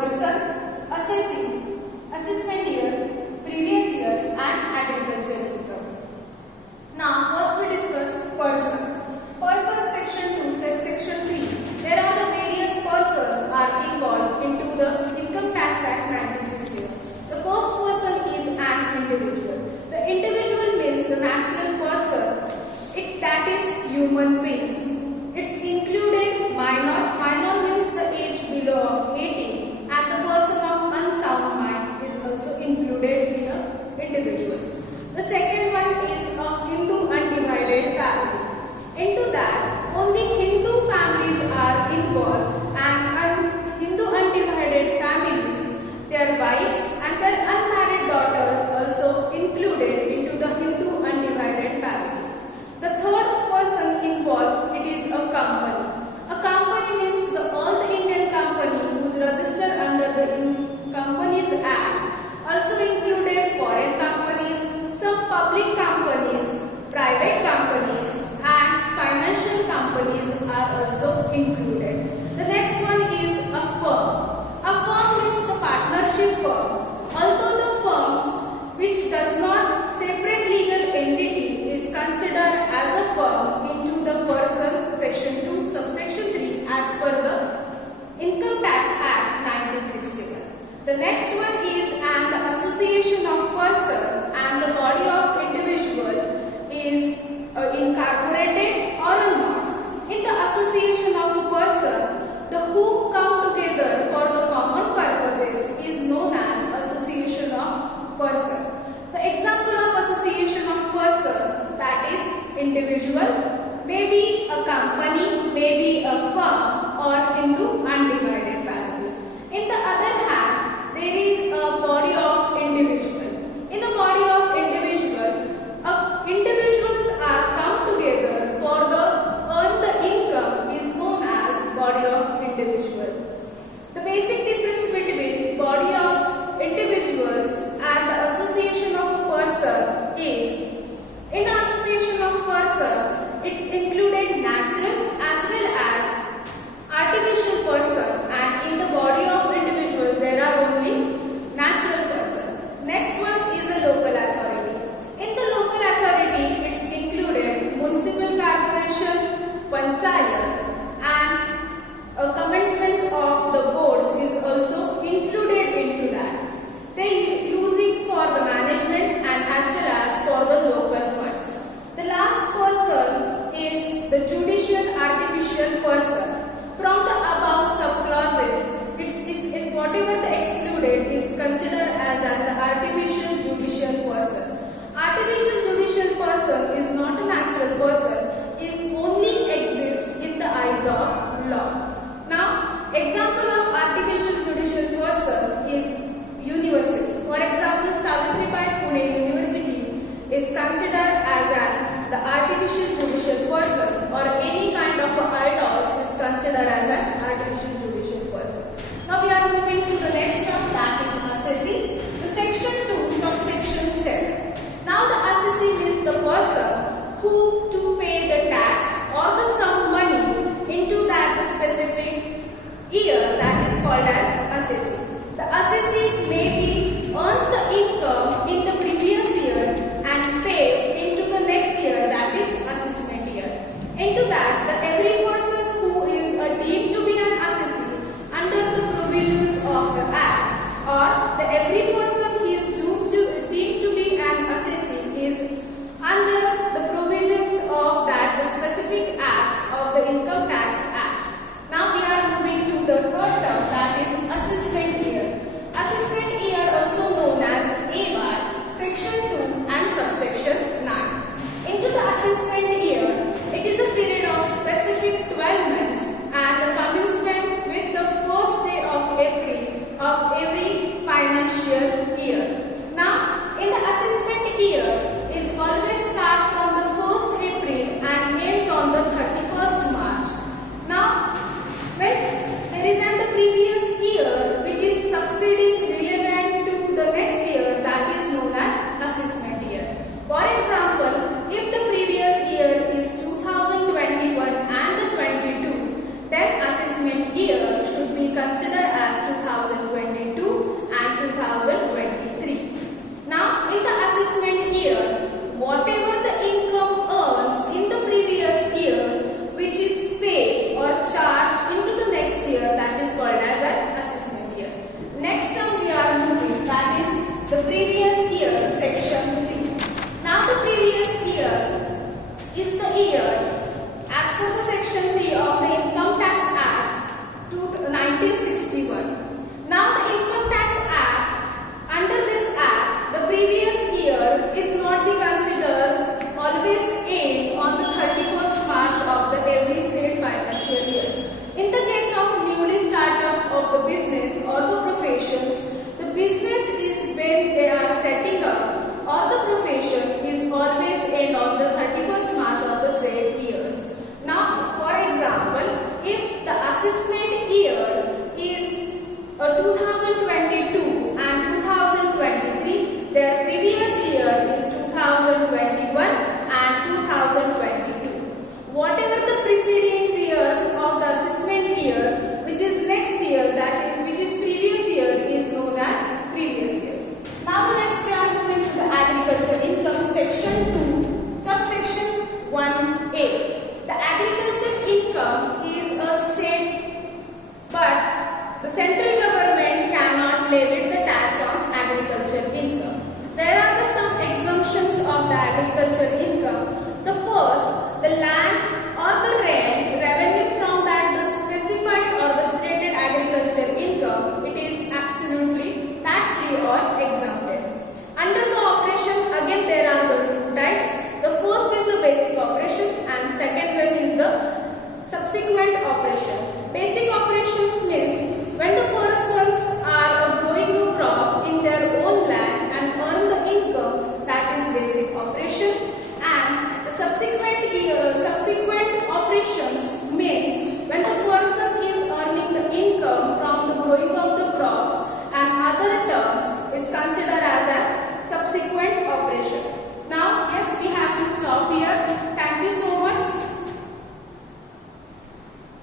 person, assessing, assessment year, previous year and agriculture income. Now first we discuss person. Person section 2, subsection 3. There are the various persons are involved into the Income Tax Act 1961. The first person is an individual. The individual means the natural person. That is human beings. It's included minor. Minor means the age below of 18, and the person of unsound mind is also included in the individuals. The second one is a Hindu undivided family. Into that, only Hindu families are involved, and Hindu undivided families, their wives and their unmarried daughters also included into the Hindu undivided family. The third person involved, it is a company. A company means all the Indian company who is registered under the Companies Act, also included foreign companies, some public companies, private companies and financial companies are also included. The next one is a firm. A firm means the partnership firm. Although the firms which does not separate legal entity is considered as a firm into the person section 2 subsection 3 as per the Income Tax Act 1961. The next one is an association of person and the body of individual is incorporated or not. In the association of a person, the who come together for the common purposes is known as association of person. The example of association of person, that is individual, maybe a company, maybe a firm or Hindu undivided family. In the other hand, there is a body of individual. In the body of individual, individuals are come together for the earn the income is known as body of individual. The basic difference between body of individuals and the association of a person is, in the association of person, it's included natural as well as artificial person, and in the body of individual there are only natural person. Next one is a local authority. In the local authority, it's included municipal corporation, panchayat, and commencements of the boards is also included into that. They using for the management and as well as for the local funds. The last person is the judicial artificial person. From the above subclauses, it's whatever the excluded is considered as an artificial judicial person. Artificial judicial person is not a natural person, is only exist in the eyes of law. Now, example of artificial judicial person is university. For example, Savitribai Pune University is considered as the artificial judicial person, or any kind of idols is considered as an artificial judicial person. Now we are moving to the next term, that is assessee. The section 2 subsection 7. Now the assessee means the person who to pay the tax or the sum money into that specific year, that is called an assessee. The assessee maybe earns the income in the previous year and pay into the next year, that is assessment year. Into that, the every person who is deemed to be an assessee comes is considered as a subsequent operation. Now, yes, we have to stop here.